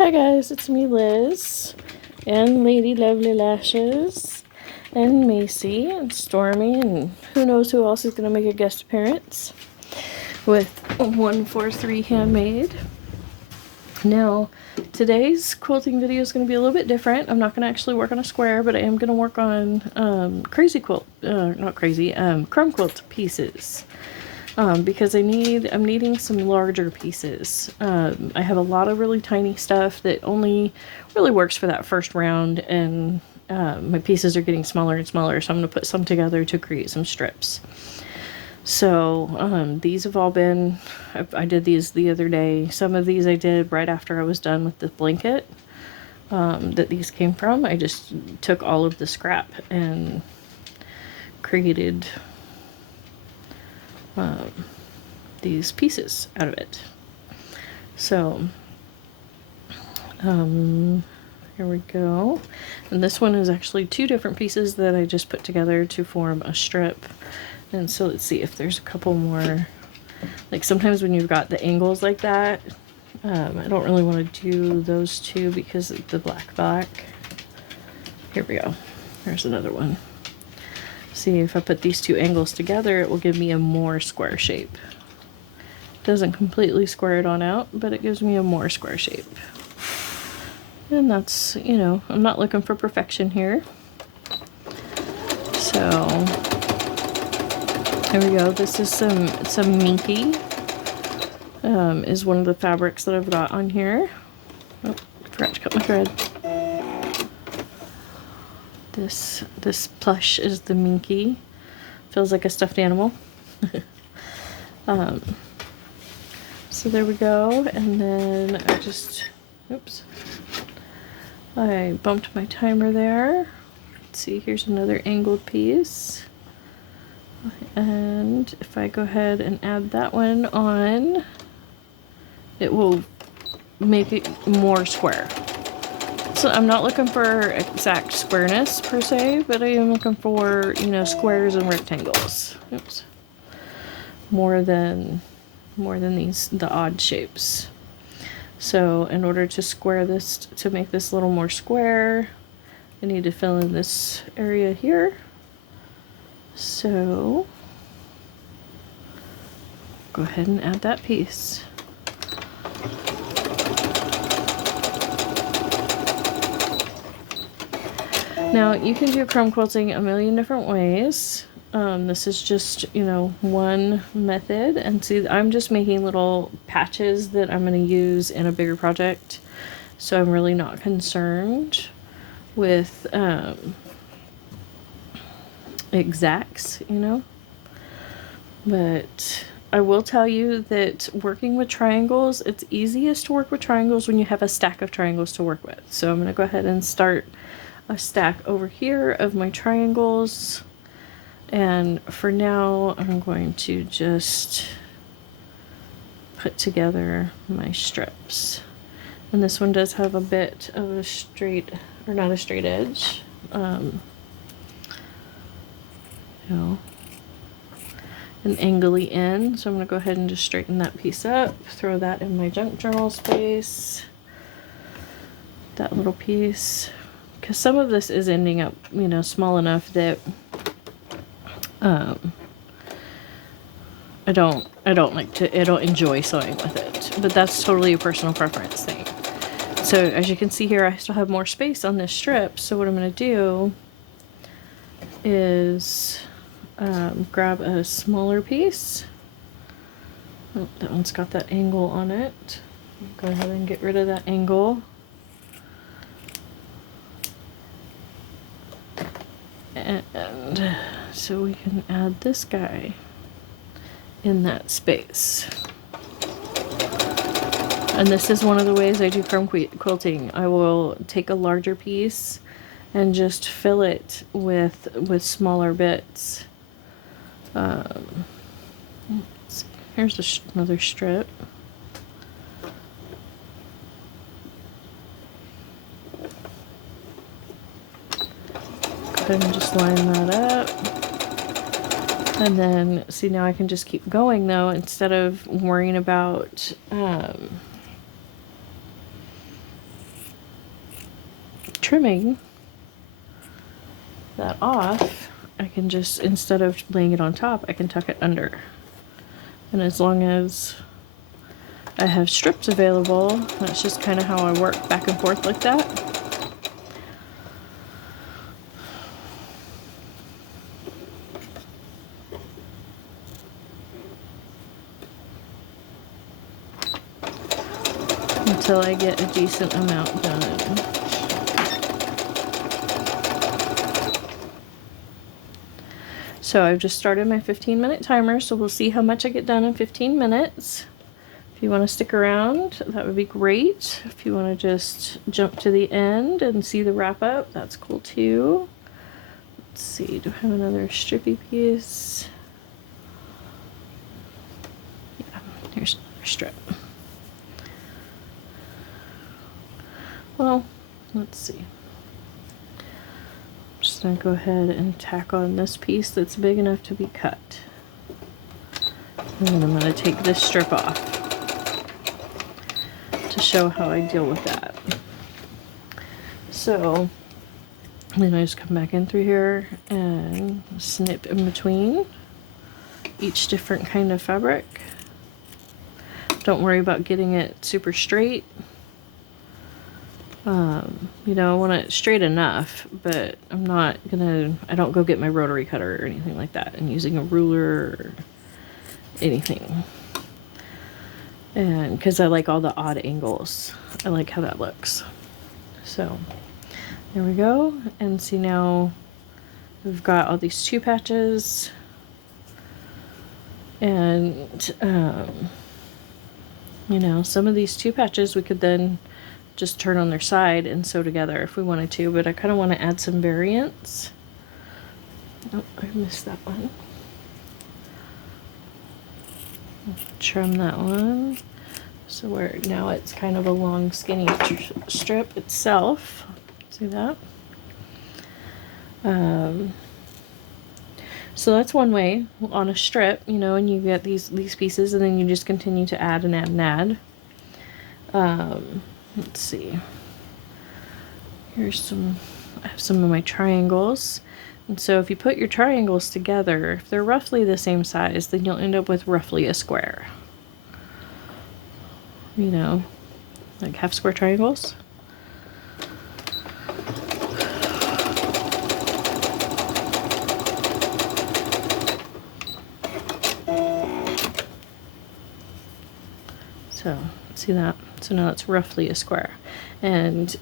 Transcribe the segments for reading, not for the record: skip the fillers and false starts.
Hi guys, it's me Liz, and Lady Lovely Lashes, and Macy, and Stormy, and who knows who else is going to make a guest appearance with 143 Handmade. Now, today's quilting video is going to be a little bit different. I'm not going to actually work on a square, but I am going to work on crumb quilt pieces. Because I'm needing some larger pieces. I have a lot of really tiny stuff that only really works for that first round, and my pieces are getting smaller and smaller, so I'm going to put some together to create some strips. So these have all been, I did these the other day. Some of these I did right after I was done with the blanket that these came from. I just took all of the scrap and created these pieces out of it. So here we go. And this one is actually two different pieces that I just put together to form a strip. And so let's see if there's a couple more. Like sometimes when you've got the angles like that, I don't really want to do those two because of the black. Here we go. There's another one. See, if I put these two angles together, it will give me a more square shape. Doesn't completely square it on out, but it gives me a more square shape. And that's, you know, I'm not looking for perfection here. So there we go. This is some minky. Is one of the fabrics that I've got on here. Oh, forgot to cut my thread. This plush is the minky. Feels like a stuffed animal. So there we go. And then I just, oops, I bumped my timer there. Let's see, here's another angled piece. And if I go ahead and add that one on, it will make it more square. So I'm not looking for exact squareness per se, but I am looking for, you know, squares and rectangles. Oops. More than the odd shapes. So in order to square this, to make this a little more square, I need to fill in this area here. So go ahead and add that piece. Now you can do crumb quilting a million different ways. This is just, you know, one method. And see, I'm just making little patches that I'm going to use in a bigger project. So I'm really not concerned with exacts, you know. But I will tell you that working with triangles, it's easiest to work with triangles when you have a stack of triangles to work with. So I'm going to go ahead and start a stack over here of my triangles. And for now, I'm going to just put together my strips. And this one does have a bit of a straight, or not a straight edge, you know, an angly end. So I'm going to go ahead and just straighten that piece up, throw that in my junk journal space, that little piece, because some of this is ending up, you know, small enough that I don't enjoy sewing with it, but that's totally a personal preference thing. So as you can see here, I still have more space on this strip. So what I'm going to do is grab a smaller piece. Oh, that one's got that angle on it. Go ahead and get rid of that angle. And so we can add this guy in that space. And this is one of the ways I do crumb quilting. I will take a larger piece and just fill it with smaller bits. Here's another strip. Go ahead and just line that up. And then, see, now I can just keep going though, instead of worrying about trimming that off, I can just, instead of laying it on top, I can tuck it under. And as long as I have strips available, that's just kind of how I work back and forth like that. Until I get a decent amount done. So I've just started my 15-minute timer, so we'll see how much I get done in 15 minutes. If you want to stick around, that would be great. If you want to just jump to the end and see the wrap up, that's cool too. Let's see, do I have another strippy piece? Yeah, here's another strip. Well, let's see. I'm just going to go ahead and tack on this piece that's big enough to be cut. And then I'm going to take this strip off to show how I deal with that. So then I just come back in through here and snip in between each different kind of fabric. Don't worry about getting it super straight. You know, I want it straight enough, but I don't go get my rotary cutter or anything like that and using a ruler or anything. And because I like all the odd angles, I like how that looks. So there we go. And see, now we've got all these 2 patches, and you know, some of these 2 patches we could then just turn on their side and sew together if we wanted to, but I kind of want to add some variance. Oh, I missed that one. Trim that one. So where now it's kind of a long skinny strip itself. See that? So that's one way on a strip, you know, and you get these pieces, and then you just continue to add and add and add. Let's see. Here's I have some of my triangles. And so if you put your triangles together, if they're roughly the same size, then you'll end up with roughly a square. You know, like half square triangles. So, see that? So now it's roughly a square. And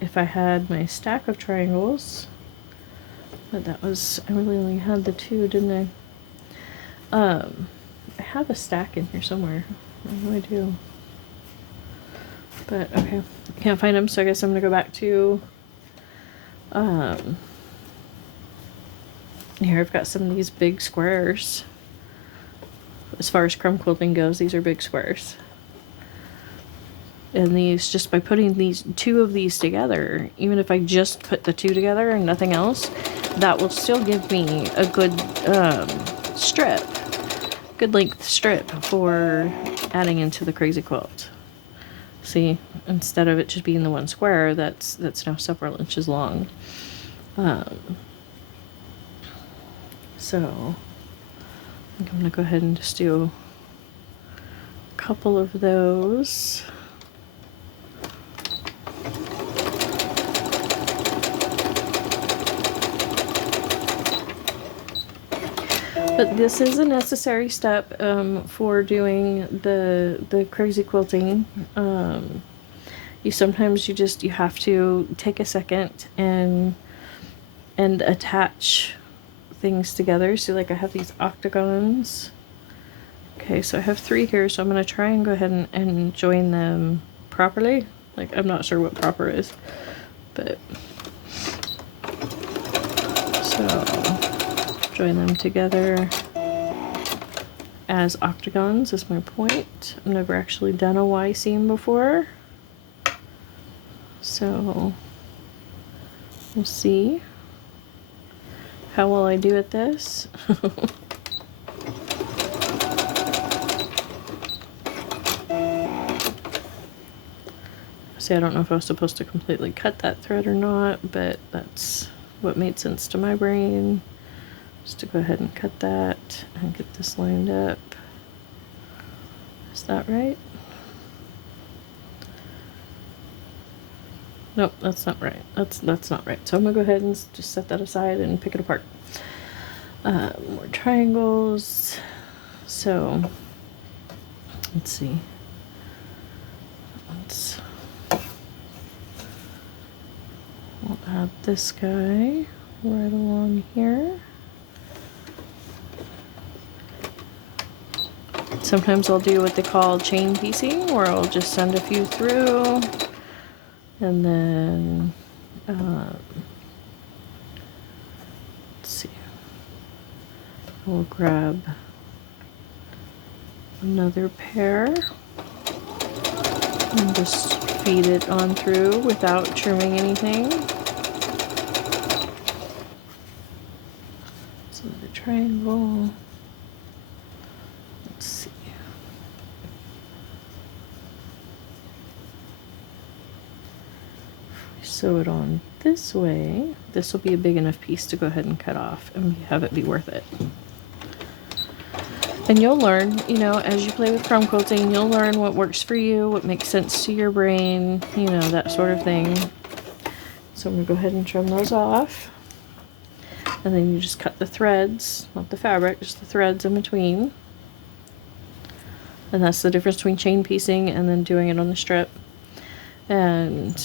if I had my stack of triangles, but that was, I really only had the 2, didn't I? I have a stack in here somewhere. I know I do. But okay, I can't find them, so I guess I'm gonna go back to here. I've got some of these big squares. As far as crumb quilting goes, these are big squares. And these, just by putting these 2 of these together, even if I just put the 2 together and nothing else, that will still give me a good strip, good length strip for adding into the crazy quilt. See, instead of it just being the 1 square, that's now several inches long. So I think I'm gonna go ahead and just do a couple of those. But this is a necessary step for doing the crazy quilting. Sometimes you have to take a second and attach things together. So like I have these octagons. Okay, so I have 3 here, so I'm gonna try and go ahead and join them properly. Like, I'm not sure what proper is, but so join them together as octagons is my point. I've never actually done a Y seam before, so we'll see how well I do at this. See, I don't know if I was supposed to completely cut that thread or not, but that's what made sense to my brain. Just to go ahead and cut that and get this lined up. Is that right? Nope, that's not right. That's not right. So I'm gonna go ahead and just set that aside and pick it apart. More triangles. So let's see. We'll add this guy right along here. Sometimes I'll do what they call chain piecing, where I'll just send a few through, and then let's see, we'll grab another pair and just feed it on through without trimming anything. So the triangle. Let's see. If we sew it on this way, this will be a big enough piece to go ahead and cut off and have it be worth it. And you'll learn, you know, as you play with crumb quilting, you'll learn what works for you, what makes sense to your brain, you know, that sort of thing. So I'm going to go ahead and trim those off. And then you just cut the threads, not the fabric, just the threads in between. And that's the difference between chain piecing and then doing it on the strip. And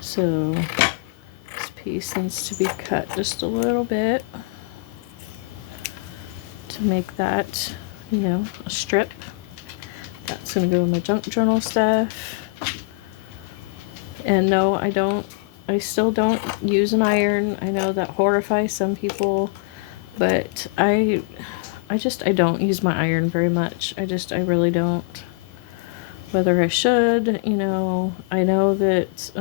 so this piece needs to be cut just a little bit to make that, you know, a strip. That's gonna go in my junk journal stuff. And no, I still don't use an iron. I know that horrifies some people, but I don't use my iron very much. I really don't. Whether I should, you know, I know that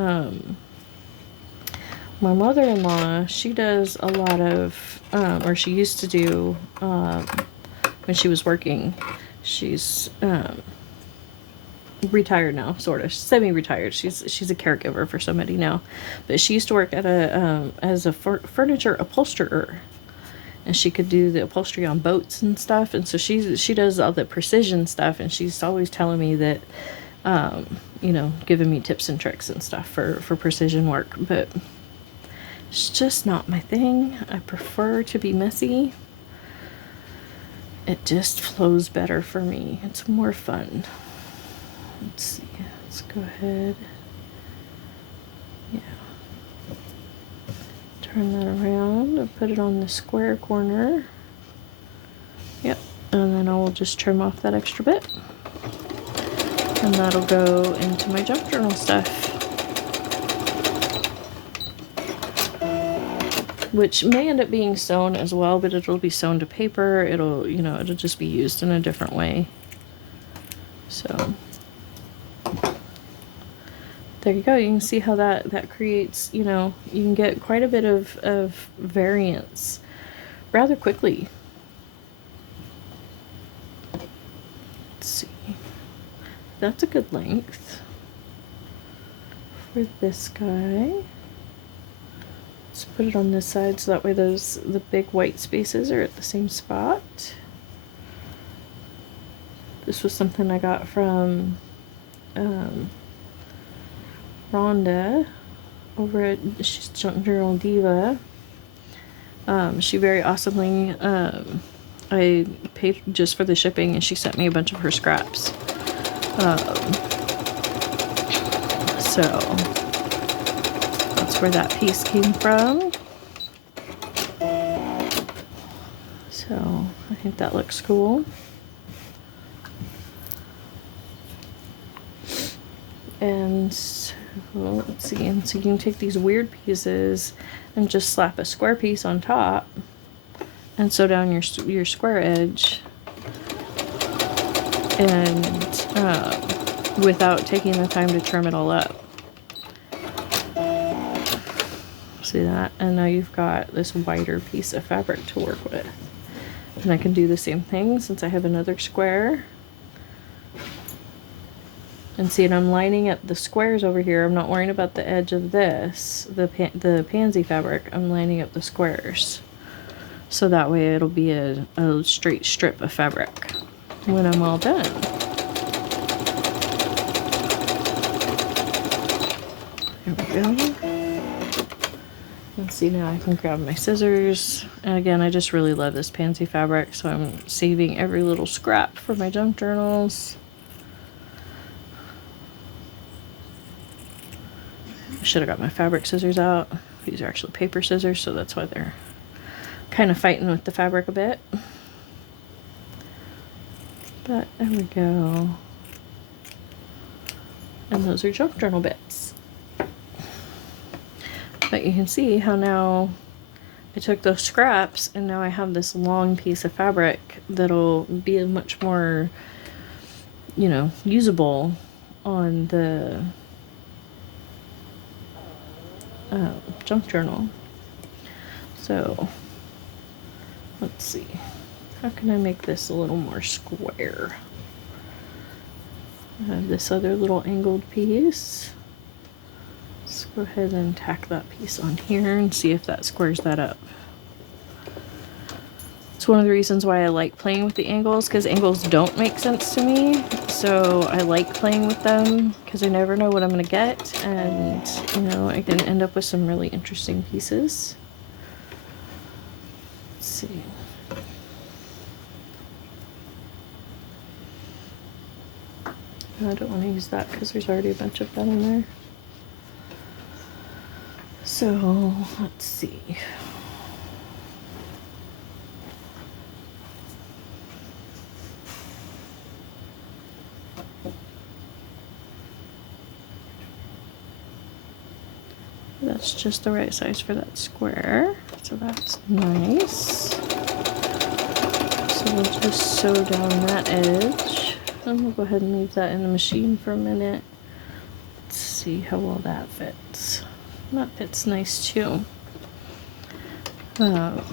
my mother-in-law, she does a lot of, or she used to do, when she was working. She's retired now, sort of semi-retired. She's a caregiver for somebody now, but she used to work at a as a furniture upholsterer, and she could do the upholstery on boats and stuff. And so she does all the precision stuff, and she's always telling me that, you know, giving me tips and tricks and stuff for precision work. But it's just not my thing. I prefer to be messy. It just flows better for me. It's more fun. Let's see. Let's go ahead. Yeah. Turn that around and put it on the square corner. Yep. And then I will just trim off that extra bit. And that'll go into my junk journal stuff. Which may end up being sewn as well, but it'll be sewn to paper. It'll, you know, it'll just be used in a different way. So there you go. You can see how that creates, you know, you can get quite a bit of variance rather quickly. Let's see. That's a good length for this guy. Let's put it on this side so that way the big white spaces are at the same spot. This was something I got from Rhonda over at, she's Junk Journal Diva. She very awesomely, I paid just for the shipping, and she sent me a bunch of her scraps. So that's where that piece came from. So I think that looks cool. And so let's see, and so you can take these weird pieces and just slap a square piece on top and sew down your square edge, and without taking the time to trim it all up. See that? And now you've got this wider piece of fabric to work with. And I can do the same thing since I have another square. And see, and I'm lining up the squares over here. I'm not worrying about the edge of this, the pansy fabric. I'm lining up the squares. So that way it'll be a straight strip of fabric when I'm all done. There we go. Let's see, now I can grab my scissors. And again, I just really love this pansy fabric, so I'm saving every little scrap for my junk journals. I should have got my fabric scissors out. These are actually paper scissors, so that's why they're kind of fighting with the fabric a bit. But there we go. And those are junk journal bits. But you can see how now I took those scraps and now I have this long piece of fabric that'll be much more, you know, usable on the junk journal. So let's see, how can I make this a little more square? I have this other little angled piece. Let's go ahead and tack that piece on here and see if that squares that up. It's one of the reasons why I like playing with the angles, because angles don't make sense to me. So I like playing with them because I never know what I'm going to get, and you know, I can end up with some really interesting pieces. Let's see. I don't want to use that because there's already a bunch of that in there. So let's see. That's just the right size for that square, so that's nice. So we'll just sew down that edge, and we'll go ahead and leave that in the machine for a minute. Let's see how well that fits. That fits nice too. So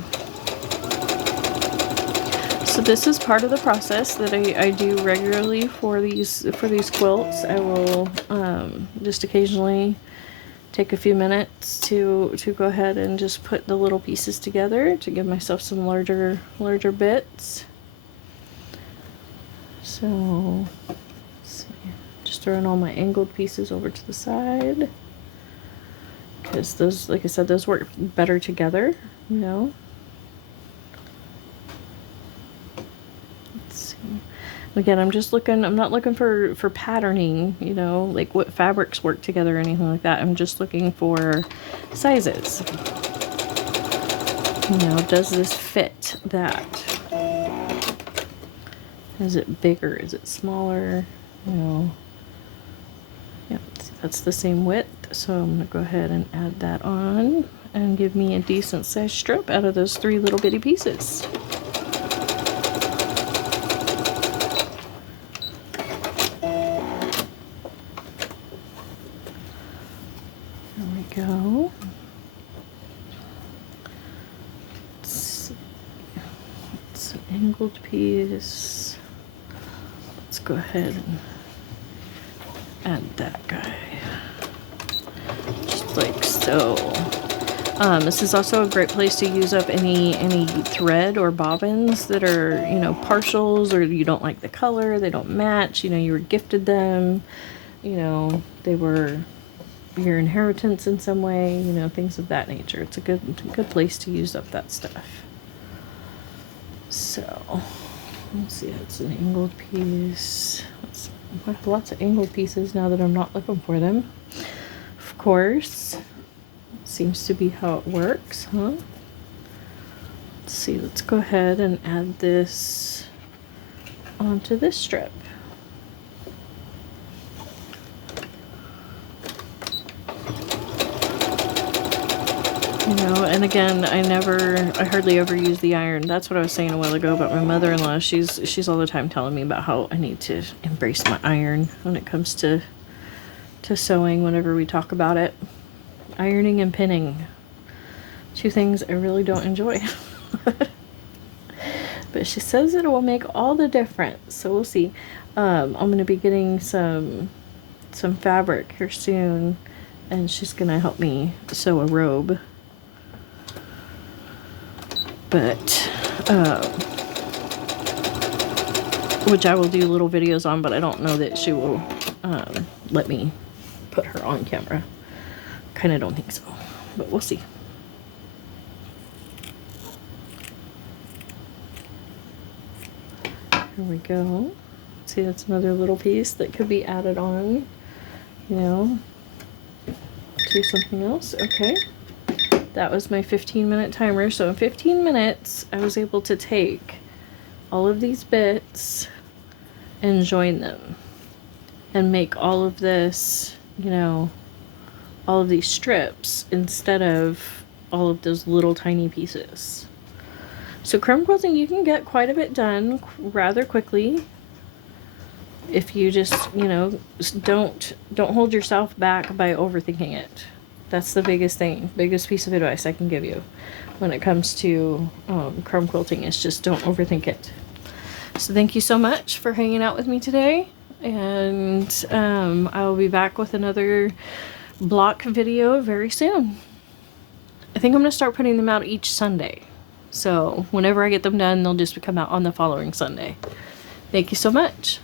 this is part of the process that I do regularly for these quilts. I will just occasionally take a few minutes to go ahead and just put the little pieces together to give myself some larger bits. So let's see. Just throwing all my angled pieces over to the side, because those, like I said, those work better together, you know. Let's see. Again, I'm just looking, I'm not looking for patterning, you know, like what fabrics work together or anything like that. I'm just looking for sizes. You know, does this fit that? Is it bigger? Is it smaller? You know. Yep, that's the same width. So I'm going to go ahead and add that on and give me a decent sized strip out of those 3 little bitty pieces. There we go. It's an angled piece. Let's go ahead and add that guy. Just like so. This is also a great place to use up any thread or bobbins that are, you know, partials, or you don't like the color, they don't match, you know, you were gifted them, you know, they were your inheritance in some way, you know, things of that nature. It's a good place to use up that stuff. So let's see, that's an angled piece. I have lots of angled pieces now that I'm not looking for them. Of course, seems to be how it works, huh? Let's see, let's go ahead and add this onto this strip. You know, and again, I hardly ever use the iron. That's what I was saying a while ago about my mother-in-law. She's all the time telling me about how I need to embrace my iron when it comes to sewing whenever we talk about it. Ironing and pinning. 2 things I really don't enjoy. But she says it will make all the difference. So we'll see. I'm going to be getting some some fabric here soon, and she's gonna help me sew a robe. But which I will do little videos on, but I don't know that she will let me put her on camera. Kind of don't think so, but we'll see. Here we go. See, that's another little piece that could be added on, you know, to something else. Okay. That was my 15-minute timer. So in 15 minutes, I was able to take all of these bits and join them and make all of this, you know, all of these strips instead of all of those little tiny pieces. So crumb quilting, you can get quite a bit done rather quickly if you just, you know, don't hold yourself back by overthinking it. That's the biggest thing, biggest piece of advice I can give you when it comes to crumb quilting is just don't overthink it. So thank you so much for hanging out with me today, and I will be back with another block video very soon. I think I'm going to start putting them out each Sunday. So whenever I get them done, they'll just come out on the following Sunday. Thank you so much.